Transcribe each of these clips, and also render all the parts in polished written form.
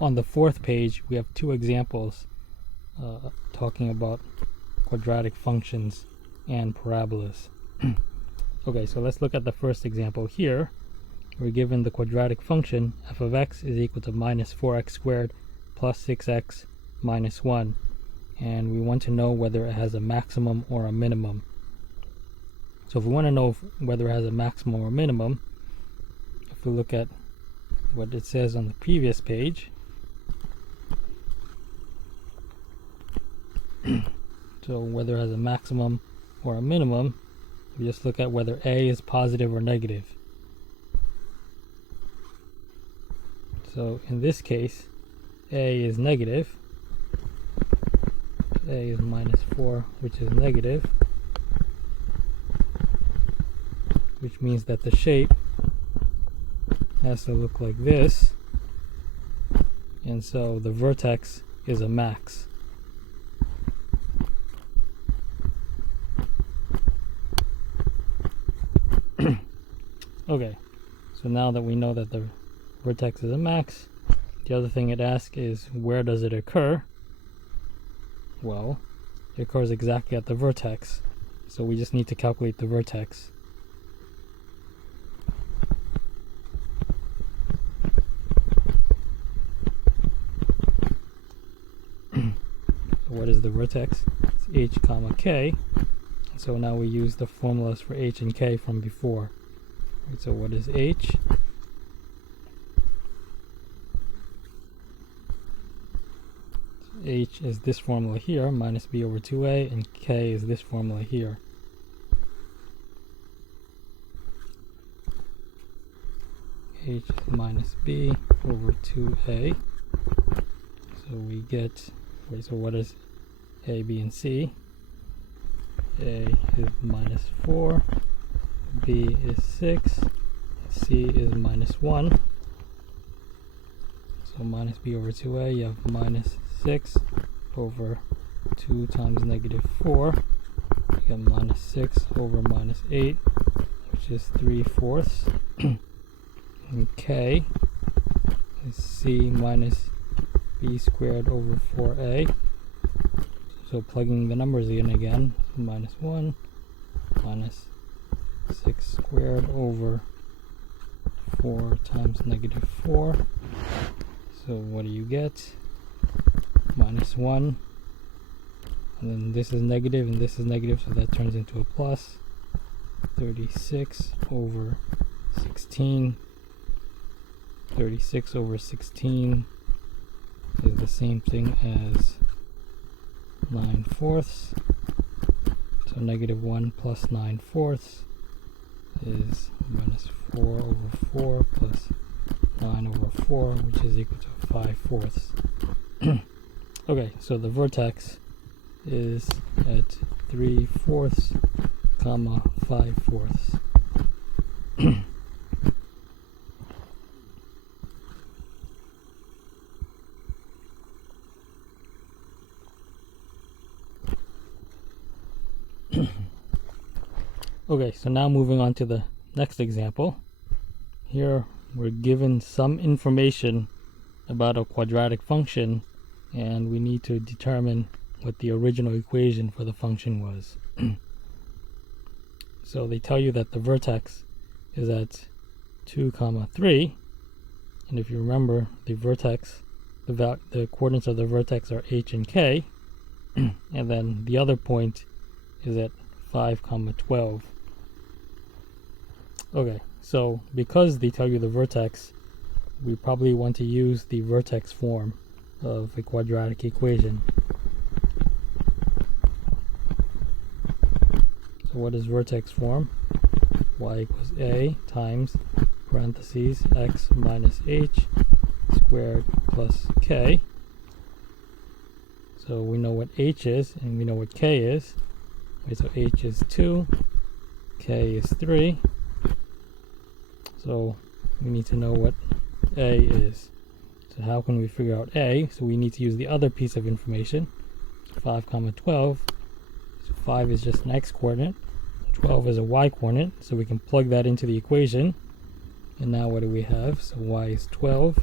on the fourth page, we have two examples talking about quadratic functions and parabolas. Okay, so let's look at the first example here. We're given the quadratic function f of x is equal to minus 4x squared plus 6x minus 1. And we want to know whether it has a maximum or a minimum. So if we want to know whether it has a maximum or minimum, if we look at what it says on the previous page, so whether it has a maximum or a minimum, we just look at whether a is positive or negative. So in this case, a is negative. A is minus 4, which is negative, which means that the shape has to look like this, and so the vertex is a max. Okay, so now that we know that the vertex is a max, the other thing it asks is, where does it occur? Well, it occurs exactly at the vertex, so we just need to calculate the vertex. So what is the vertex? It's h comma k. So now we use the formulas for h and k from before. Right, so what is h? H is this formula here, minus b over 2a, and k is this formula here. H is minus b over 2a. So we get, wait, so what is a, b, and c? A is minus 4, b is 6, c is minus 1. So minus b over 2a, you have minus 6 over 2 times negative 4. You get minus 6 over minus 8, which is 3/4. And k is c minus b squared over 4a. So plugging the numbers in again, minus 1 minus 6 squared over 4 times negative 4. So what do you get? Minus 1, and then this is negative and this is negative, so that turns into a plus. 36 over 16. 36 over 16 is the same thing as 9/4. So negative 1 plus 9/4 is minus 4 over 4 plus 9 over 4, which is equal to 5/4. Okay, so the vertex is at 3/4, comma 5/4. Okay, so now moving on to the next example. Here we're given some information about a quadratic function, and we need to determine what the original equation for the function was. So they tell you that the vertex is at 2, 3, and if you remember, the vertex, the coordinates of the vertex are h and k, and then the other point is at 5, 12. Okay, so because they tell you the vertex, we probably want to use the vertex form of a quadratic equation. So what is vertex form? Y equals a times parentheses x minus h squared plus k. So we know what h is and we know what k is. Okay, so h is 2, k is 3. So we need to know what a is. So how can we figure out a? So we need to use the other piece of information, 5, 12. So 5 is just an x coordinate, 12 is a y coordinate, so we can plug that into the equation. And now what do we have? So y is 12,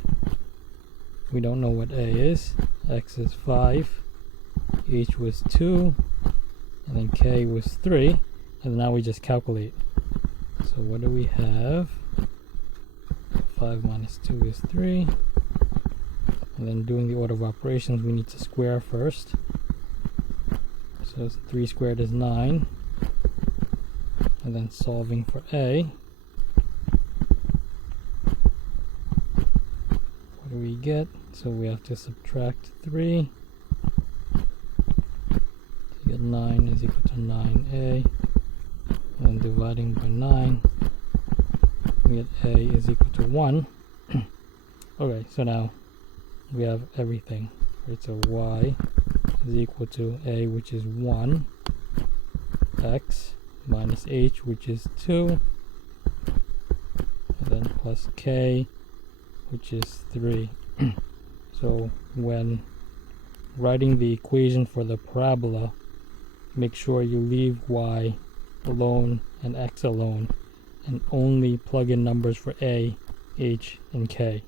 We don't know what a is. X is 5, h was 2, and then k was 3, and now we just calculate. So what do we have? 5 minus 2 is 3, and then doing the order of operations, we need to square first. So 3 squared is 9, and then solving for a, what do we get? So we have to subtract 3. So you get 9 is equal to 9a, and then dividing by 9, we get a is equal to 1. Okay, so now we have everything. Right, so y is equal to a, which is 1, x minus h, which is 2, and then plus k, which is 3. So when writing the equation for the parabola, make sure you leave y alone and x alone, and only plug in numbers for a, h, and k.